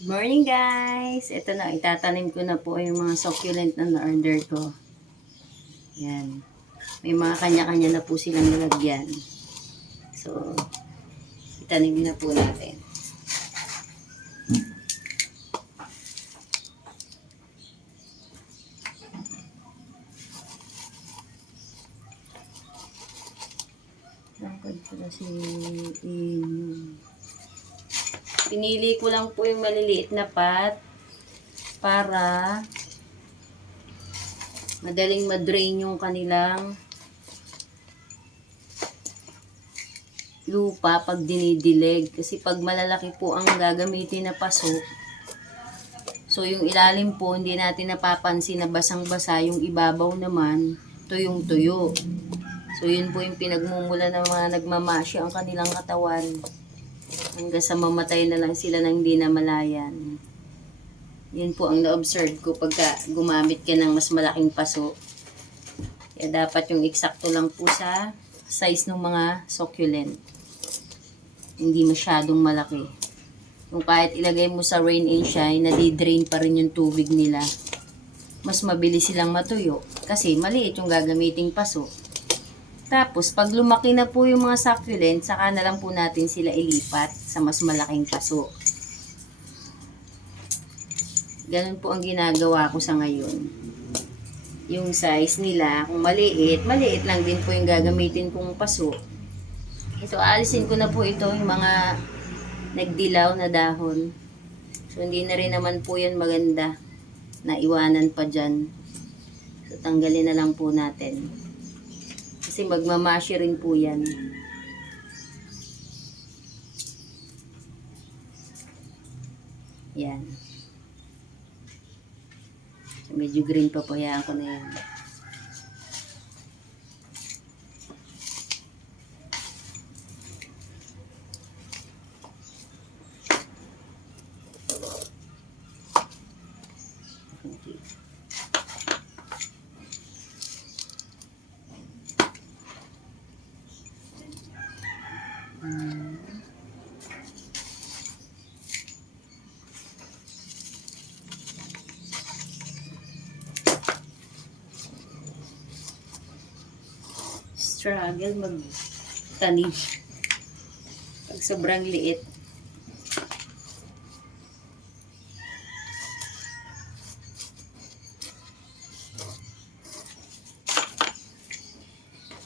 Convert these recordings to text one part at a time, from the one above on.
Morning guys! Ito na, itatanim ko na po yung mga succulent na na-order ko. Yan. May mga kanya-kanya na po silang nilagyan. So, itanim na po natin. Lakad ko na si Pinili ko lang po yung maliliit na pot para madaling madrain yung kanilang lupa pag dinidilig. Kasi pag malalaki po ang gagamitin na paso, so yung ilalim po hindi natin napapansin na basang-basa, yung ibabaw naman tuyong-tuyo. So yun po yung pinagmumula ng mga nagmamasya ang kanilang katawan. Hanggang sa mamatay na lang sila nang hindi namalayan. Yun po ang na-observe ko pagka gumamit ka ng mas malaking paso. Kaya dapat yung eksakto lang po sa size ng mga succulent. Hindi masyadong malaki. Kung kahit ilagay mo sa rain and shine, nadidrain pa rin yung tubig nila. Mas mabilis silang matuyo kasi maliit yung gagamiting paso. Tapos, pag lumaki na po yung mga succulent, saka na lang po natin sila ilipat sa mas malaking paso. Ganun po ang ginagawa ko sa ngayon. Yung size nila, kung maliit, maliit lang din po yung gagamitin kong paso. Ito, aalisin ko na po ito, yung mga nagdilaw na dahon. So, hindi na rin naman po yan maganda na iwanan pa dyan. So, tanggalin na lang po natin. Kasi magmamashi rin po yan. Yan. So, medyo green pa po. Hayaan ko na yan. Okay. Struggle magtanim pag sobrang liit.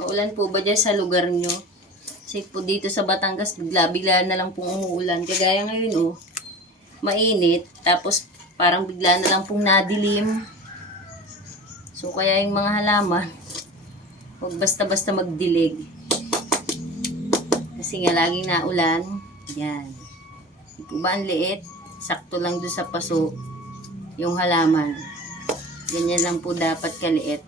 Maulan po ba dyan sa lugar nyo? Kasi po dito sa Batangas, bigla-bigla na lang pong umuulan. Kagaya ngayon, oh, mainit. Tapos parang bigla na lang pong nadilim. So kaya yung mga halaman, huwag basta-basta magdilig. Kasi nga laging naulan. Yan. Di po ba ang liit? Sakto lang doon sa paso yung halaman. Ganyan lang po dapat kaliit.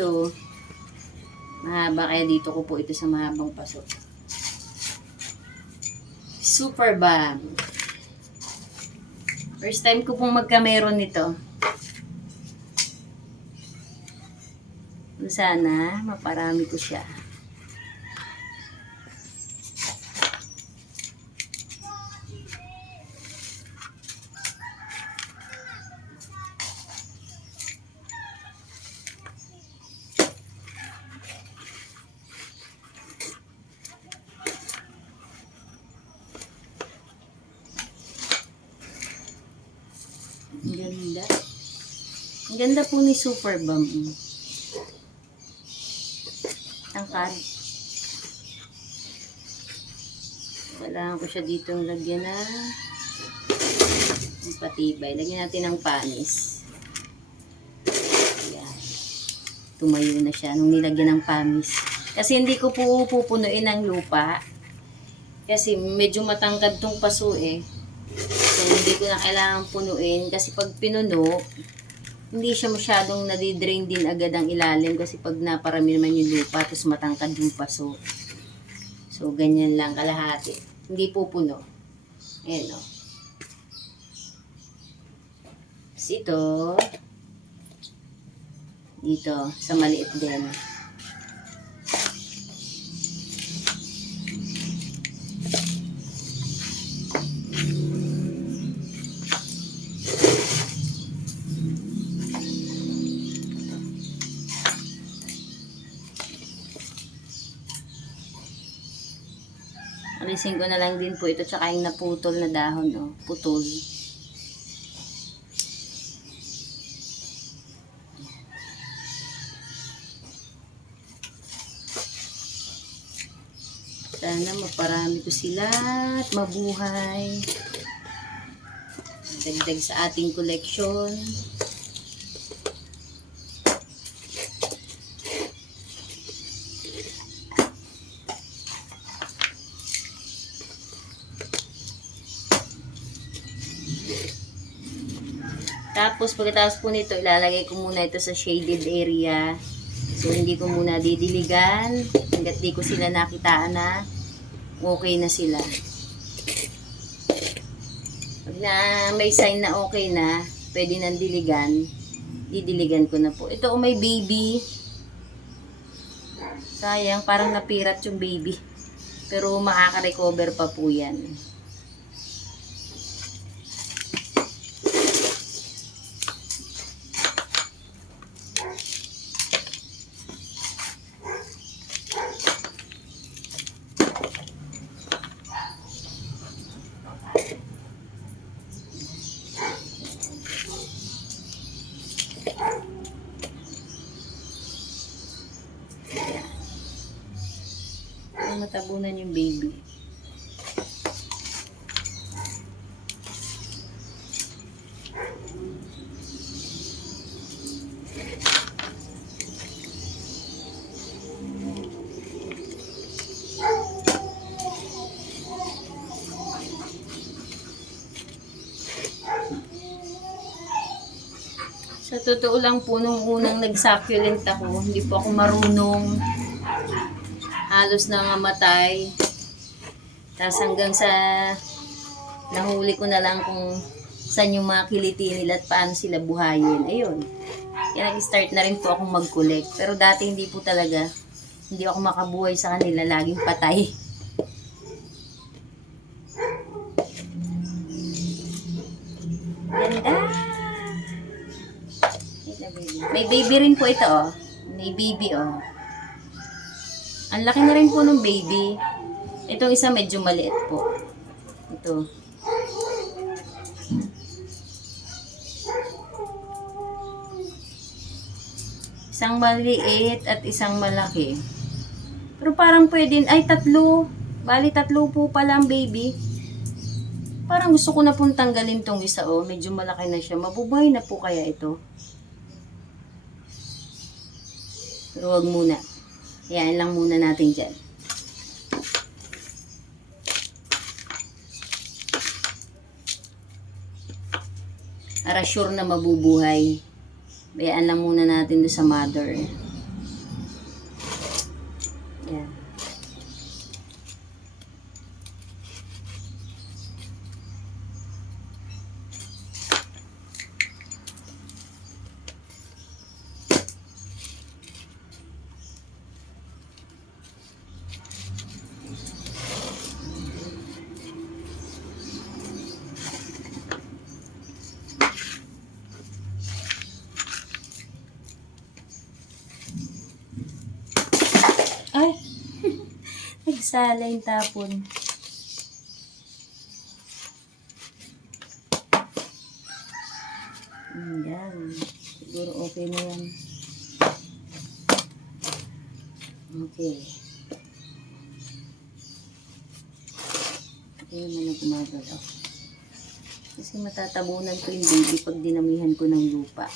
Ito, mahaba kaya dito ko po ito sa mahabang paso. Super Bomb. First time ko pong magkameron nito. Sana maparami ko siya. Ang ganda. Ang ganda po ni Super Bomb. Tangkad. Kailangan ko siya ditong lagyan na patibay. Lagyan natin ng panis. Ayan. Tumayo na siya nung nilagyan ng panis. Kasi hindi ko po pupunuin ng lupa. Kasi medyo matangkad tong paso eh. So, hindi ko na kailangan punuin. Kasi pag pinuno, hindi siya masyadong nadidrain din agad ang ilalim. Kasi pag naparami naman yung lupa, tapos matangkad yung paso. So, ganyan lang kalahati. Hindi po puno. Ayan o. Tapos ito, dito, sa maliit din. Alisin ko na lang din po ito tsaka yung naputol na dahon, oh. Putol. Sana maparami ko sila at mabuhay. Dagdag sa ating koleksyon. Tapos pagkatapos po nito, ilalagay ko muna ito sa shaded area. So hindi ko muna didiligan hanggat di ko sila nakitaan na okay na sila. Pag na may sign na okay na, pwede nang diligan, didiligan ko na po. Ito may baby. Sayang, parang napirat yung baby. Pero makaka-recover pa po yan. Matabunan yung baby. Sa totoo lang po, nung unang nag-succulent ako, hindi po ako marunong. Halos nangamatay. Tapos hanggang sa nahuli ko na lang kung saan yung mga kiliti nila at paano sila buhayin. Ayun. Kaya nag-start na rin po akong mag-collect. Pero dati hindi po talaga. Hindi ako makabuhay sa kanila. Laging patay. Ganda! May baby rin po ito, oh. May baby, oh. Ang laki na rin po ng baby. Itong isa medyo maliit po. Ito. Isang maliit at isang malaki. Pero parang pwede, ay tatlo. Bali tatlo po pala ang baby. Parang gusto ko na pong tanggalin tong isa, oh. Medyo malaki na siya. Mabubuhay na po kaya ito. Pero wag muna. Yan lang muna natin dyan. Para sure na mabubuhay. Bayaan lang muna natin doon sa mother. Yan. Ay! Nagsala yung tapon. Yan. Siguro okay na yan. Okay. Hindi naman na gumagalaw. Kasi matatabunan ko yung baby pag dinamihan ko ng lupa.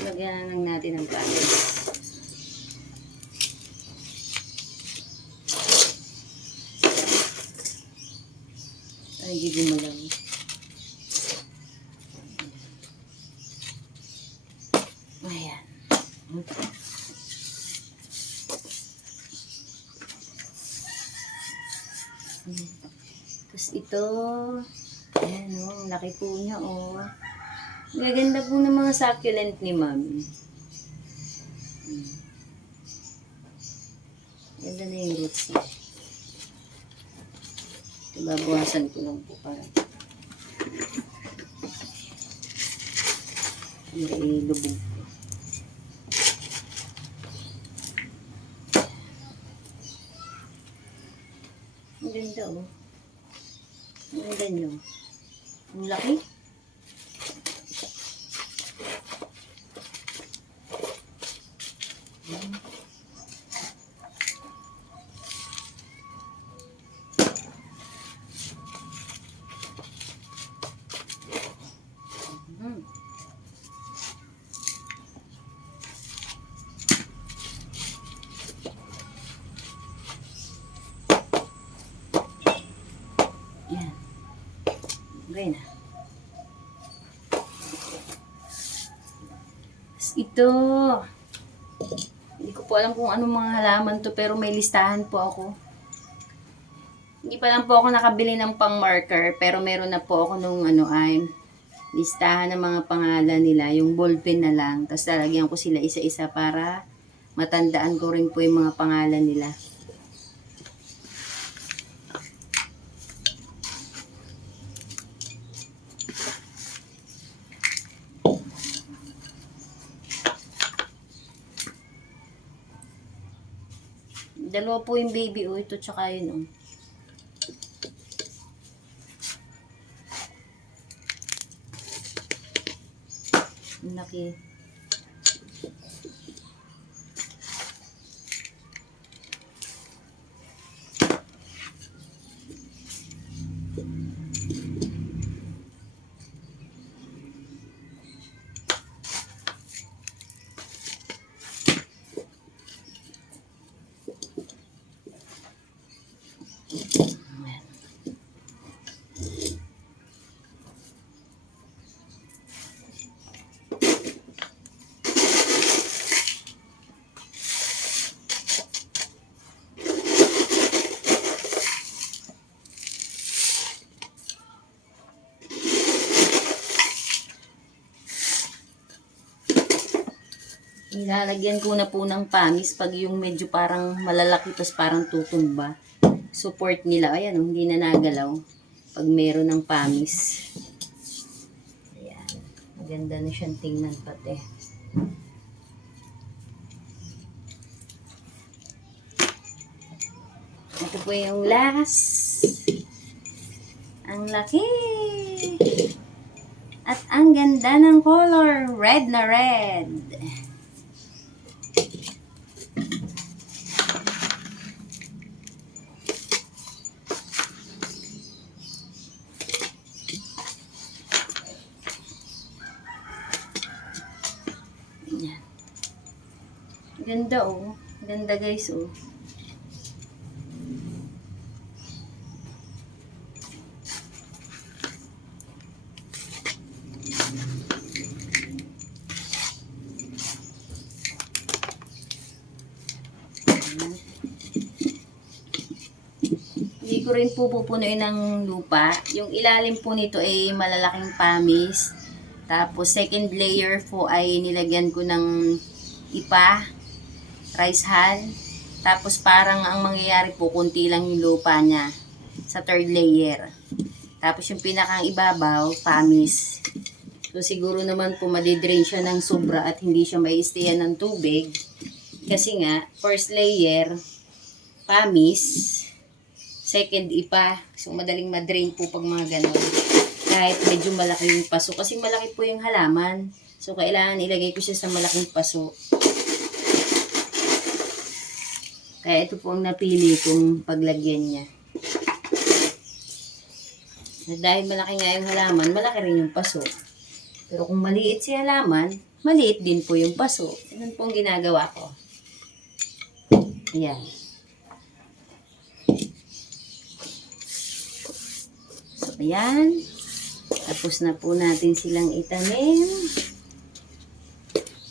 Lagyan na lang natin ang panis. Ay, hindi mo lang. Ayan. Okay. Tapos ito, ayan o, laki po niya o. Gaganda po ng mga succulent ni Mami. Ganda na yung roots niya. Babawasan ko lang po para may lubog ko. siya, oh. Ang ganda nyo. Ang laki. Yan. Okay na. Ito. Hindi ko po alam kung anong mga halaman to, pero may listahan po ako. Hindi pa lang po ako nakabili ng pang marker, pero meron na po ako nung ay listahan ng mga pangalan nila, yung ballpen na lang. Tapos lalagyan ko sila isa-isa para matandaan ko rin po yung mga pangalan nila. Dalawa po yung baby, oh. Ito tsaka yun, oh. Ang laki. Ilalagyan ko na po ng pamis pag yung medyo parang malalaki tapos parang tutumba. Support nila. Ayan, oh, hindi na nagalaw pag meron ng pamis. Ayan. Maganda na siyang tingnan pati. Ito po yung last. Ang laki. At ang ganda ng color. Red na red. Yan. Ganda, oh. Ganda, guys, oh. Hindi ko rin po pupunuin ng lupa. Yung ilalim po nito ay malalaking pamis. Tapos second layer po ay nilagyan ko ng ipa, rice hull. Tapos parang ang mangyayari po, kunti lang yung lupa niya sa third layer. Tapos yung pinakang ibabaw, pamis. So siguro naman po madidrain siya ng sobra at hindi siya mai-stayan ng tubig. Kasi nga, first layer, pamis. Second, ipa. So, madaling madrain po pag mga ganon. Kahit medyo malaki yung paso. Kasi malaki po yung halaman. So, kailangan ilagay ko siya sa malaking paso. Kaya ito po ang napili kong paglagyan niya. Dahil malaki nga yung halaman, malaki rin yung paso. Pero kung maliit si halaman, maliit din po yung paso. Ganun po ang ginagawa ko. Ayan. Ayan. Tapos na po natin silang itanim.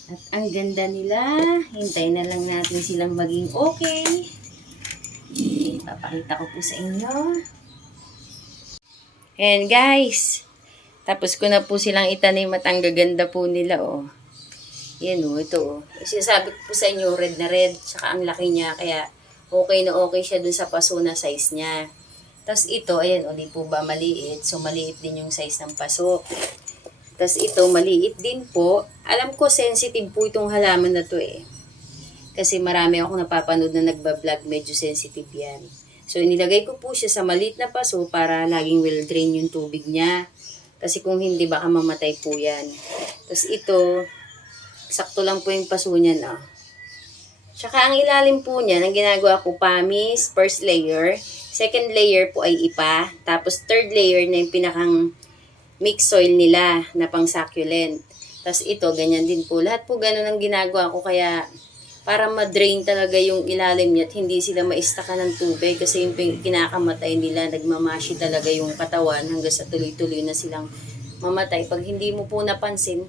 At ang ganda nila. Hintay na lang natin silang maging okay. Papakita ko po sa inyo. Ayan, guys. Tapos ko na po silang itanim at ang gaganda po nila, oh. Yan, oh. Ito, oh. Sinasabi ko po sa inyo, red na red. Saka ang laki niya. Kaya okay na okay siya dun sa paso na size niya. Tapos ito, ayan, o, di po ba maliit? So, maliit din yung size ng paso. Tapos ito, maliit din po. Alam ko, sensitive po itong halaman na to, eh. Kasi marami akong napapanood na nagbablog, medyo sensitive yan. So, inilagay ko po siya sa maliit na paso para laging well drain yung tubig niya. Kasi kung hindi, baka mamatay po yan. Tapos ito, sakto lang po yung paso niya na. Tsaka ang ilalim po niya, ang ginagawa ko pamis, first layer. Second layer po ay ipa. Tapos third layer na yung pinakang mix soil nila na pang succulent. Tapos ito, ganyan din po. Lahat po ganun ang ginagawa ko kaya para ma-drain talaga yung ilalim niya at hindi sila maistakan ng tubig kasi yung kinakamatay nila, nagmamashi talaga yung katawan hanggang sa tuloy-tuloy na silang mamatay. Pag hindi mo po napansin,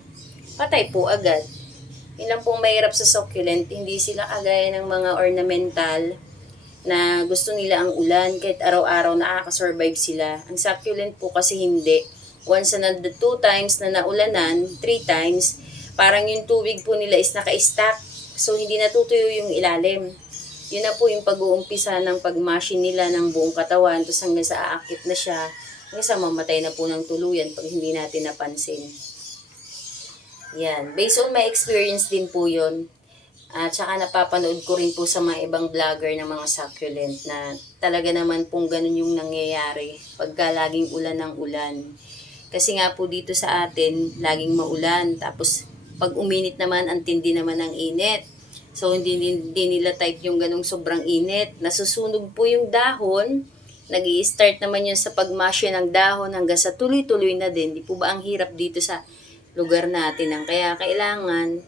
patay po agad. Yun lang pong mahirap sa succulent, hindi sila kagaya ng mga ornamental na gusto nila ang ulan kahit araw-araw nakaka-survive sila. Ang succulent po kasi hindi. Once na 2 times na naulanan, 3 times, parang yung tubig po nila is naka-stack. So, hindi natutuyo yung ilalim. Yun na po yung pag-uumpisa ng pag-machine nila ng buong katawan. Tapos hanggang sa aakit na siya, hanggang sa mamatay na po ng tuluyan pag hindi natin napansin. Yan. Based on my experience din po yun. At saka napapanood ko rin po sa mga ibang vlogger ng mga succulent na talaga naman pong ganun yung nangyayari pagka laging ulan ng ulan. Kasi nga po dito sa atin, laging maulan. Tapos pag uminit naman, ang tindi naman ng init. So hindi nila type yung ganung sobrang init. Nasusunog po yung dahon. Nag-i-start naman yun sa pagmasya ng dahon hanggang sa tuloy-tuloy na din. Di po ba ang hirap dito sa lugar natin? Kaya kailangan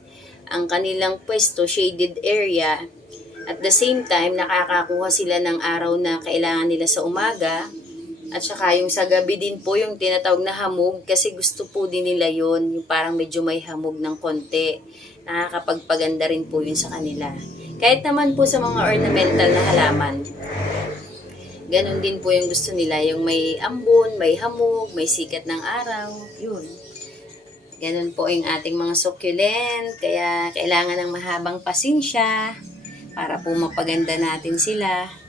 ang kanilang pwesto, shaded area. At the same time, nakakakuha sila ng araw na kailangan nila sa umaga. At saka yung sa gabi din po, yung tinatawag na hamog, kasi gusto po din nila yon yung parang medyo may hamog ng konti. Nakakapagpaganda rin po yun sa kanila. Kahit naman po sa mga ornamental na halaman, ganon din po yung gusto nila, yung may ambon, may hamog, may sikat ng araw, yun. Ganon po yung ating mga succulent, kaya kailangan ng mahabang pasensya para po mapaganda natin sila.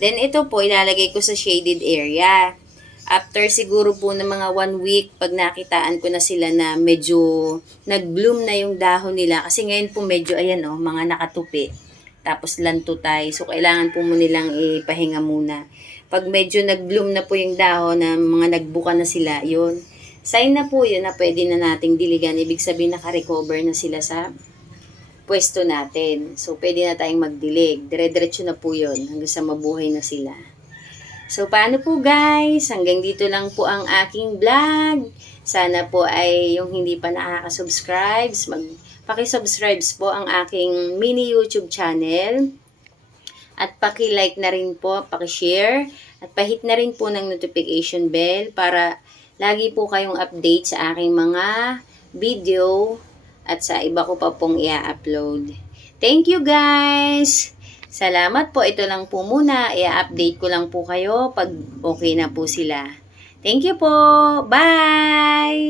Then ito po, ilalagay ko sa shaded area. After siguro po ng mga 1 week, pag nakitaan ko na sila na medyo nag-bloom na yung dahon nila, kasi ngayon po medyo, ayan o, mga nakatupi. Tapos lantutay. So, kailangan po mo nilang ipahinga muna. Pag medyo nag-bloom na po yung dahon na mga nagbuka na sila, yun. Sign na po yun na pwede na nating diligan. Ibig sabihin naka-recover na sila sa pwesto natin. So, pwede na tayong magdilig. Dire-diretso na po yun hanggang sa mabuhay na sila. So, paano po guys? Hanggang dito lang po ang aking vlog. Sana po ay yung hindi pa nakaka-subscribe, paki-subscribe po ang aking mini YouTube channel. At paki-like na rin po, paki-share. At pahit na rin po ng notification bell para lagi po kayong update sa aking mga video at sa iba ko pa pong i-upload. Thank you guys! Salamat po. Ito lang po muna. I-update ko lang po kayo pag okay na po sila. Thank you po! Bye!